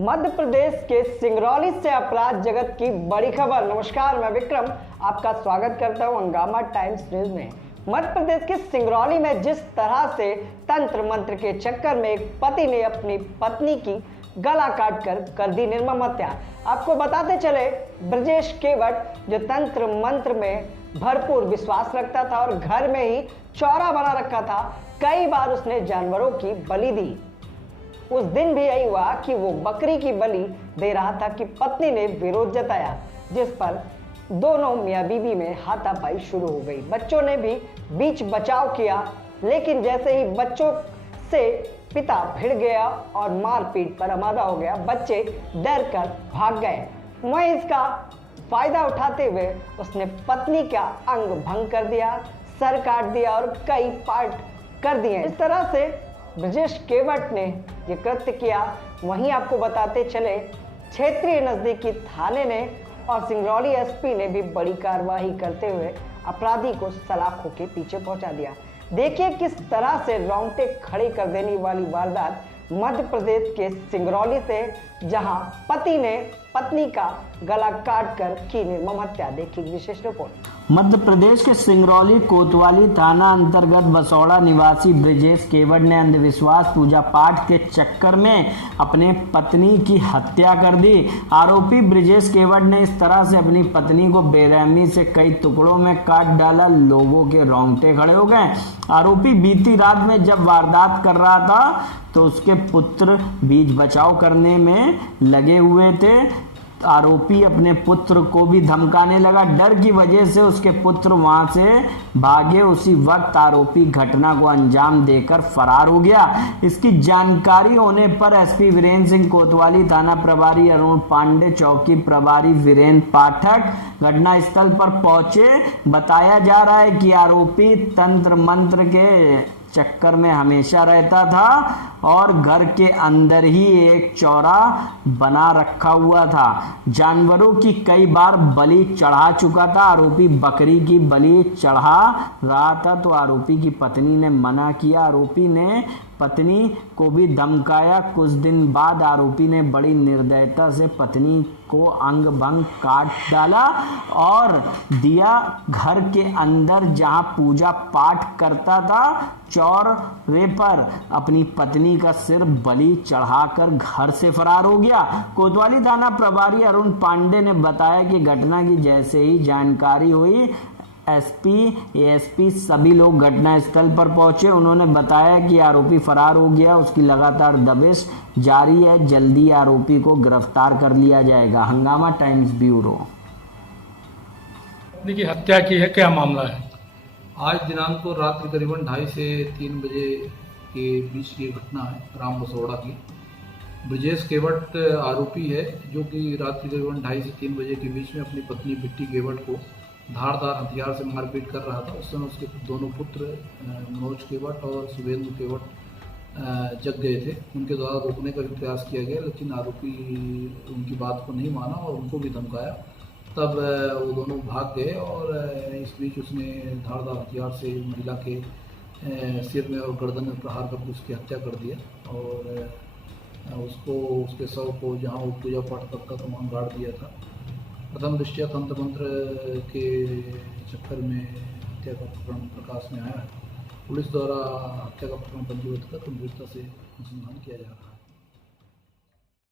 मध्य प्रदेश के सिंगरौली से अपराध जगत की बड़ी खबर। नमस्कार, मैं विक्रम आपका स्वागत करता हूं हंगामा टाइम्स न्यूज में। मध्य प्रदेश के सिंगरौली में जिस तरह से तंत्र मंत्र के चक्कर में एक पति ने अपनी पत्नी की गला काट कर दी निर्मम हत्या। आपको बताते चले, ब्रजेश केवट जो तंत्र मंत्र में भरपूर विश्वास रखता था और घर में ही चौरा बना रखा था, कई बार उसने जानवरों की बलि दी। उस दिन भी यही हुआ कि वो बकरी की बलि दे रहा था कि पत्नी ने विरोध जताया, जिस पर दोनों मियां बीवी में हाथापाई शुरू हो गई। बच्चों ने भी बीच बचाव किया, लेकिन जैसे ही बच्चों से पिता भिड़ गया और मारपीट पर आमादा हो गया, बच्चे डर कर भाग गए। वहीं इसका फायदा उठाते हुए उसने पत्नी का अंग भंग कर दिया, सर काट दिया और कई पार्ट कर दिए। इस तरह से ब्रजेश केवट ने ये कृत्य किया। वहीं आपको बताते चले, क्षेत्रीय नजदीकी थाने ने और सिंगरौली एसपी ने भी बड़ी कार्रवाई करते हुए अपराधी को सलाखों के पीछे पहुंचा दिया। देखिए किस तरह से रोंगटे खड़े कर देने वाली वारदात मध्य प्रदेश के सिंगरौली से, जहां पति ने पत्नी का गला काट कर की निर्मम हत्या। देखिए विशेष रिपोर्ट। मध्य प्रदेश के सिंगरौली कोतवाली थाना अंतर्गत बसौड़ा निवासी ब्रजेश केवट ने अंधविश्वास पूजा पाठ के चक्कर में अपने पत्नी की हत्या कर दी। आरोपी ब्रजेश केवट ने इस तरह से अपनी पत्नी को बेरहमी से कई टुकड़ों में काट डाला, लोगों के रोंगटे खड़े हो गए। आरोपी बीती रात में जब वारदात कर रहा था तो उसके पुत्र बीच बचाव करने में लगे हुए थे। आरोपी अपने पुत्र को भी धमकाने लगा। डर की वजह से उसके पुत्र वहां से भागे। उसी वक्त आरोपी घटना को अंजाम देकर फरार हो गया। इसकी जानकारी होने पर एसपी वीरेंद्र सिंह कोतवाली, थाना प्रभारी अरुण पांडे, चौकी प्रभारी वीरेंद्र पाठक घटनास्थल पर पहुंचे। बताया जा रहा है कि आरोपी तंत्र मंत्र के चक्कर में हमेशा रहता था और घर के अंदर ही एक चौरा बना रखा हुआ था। जानवरों की कई बार बलि चढ़ा चुका था। आरोपी बकरी की बलि चढ़ा रहा था तो आरोपी की पत्नी ने मना किया। आरोपी ने पत्नी को भी धमकाया। कुछ दिन बाद आरोपी ने बड़ी निर्दयता से पत्नी को अंग भंग काट डाला और दिया। घर के अंदर जहां पूजा पाठ करता था, चौरे पर अपनी पत्नी का सिर बलि चढ़ाकर घर से फरार हो गया। कोतवाली थाना प्रभारी अरुण पांडे ने बताया कि घटना की जैसे ही जानकारी हुई, एसपी, एएसपी सभी लोग घटनास्थल पर पहुंचे। उन्होंने बताया कि आरोपी फरार हो गया, उसकी लगातार दबिश जारी है। जल्दी आरोपी को गिरफ्तार कर लिया जाएगा। हंगामा टाइम्स ब्यूरो। की हत्या की है, क्या मामला है? आज दिनांक को रात्रि करीबन 2:30 से 3 बजे के बीच की घटना है ग्राम बसौड़ा की। ब्रजेश केवट आरोपी है जो कि रात्रि करीबन 2:30 से 3 बजे के बीच में अपनी पत्नी बिट्टी केवट को धारदार हथियार से मारपीट कर रहा था। उस समय उसके दोनों पुत्र मनोज केवट और शुभेंदु केवट जग गए थे। उनके द्वारा रोकने का भी प्रयास किया गया, लेकिन आरोपी उनकी बात को नहीं माना और उनको भी धमकाया। तब वो दोनों भाग गए और इस बीच उसने धारदार हथियार से महिला के सिर में और गर्दन में प्रहार करके उसकी हत्या कर दिया और उसके शव को जहाँ वो पूजा पाठ करता था वहाँ गाड़ दिया था। प्रथम दृष्टया तंत्र मंत्र के चक्कर में हत्या का प्रकरण प्रकाश में आया है। पुलिस द्वारा हत्या का प्रकरण पंजीबद्ध कर गंभीरता से अनुसंधान किया जा रहा है।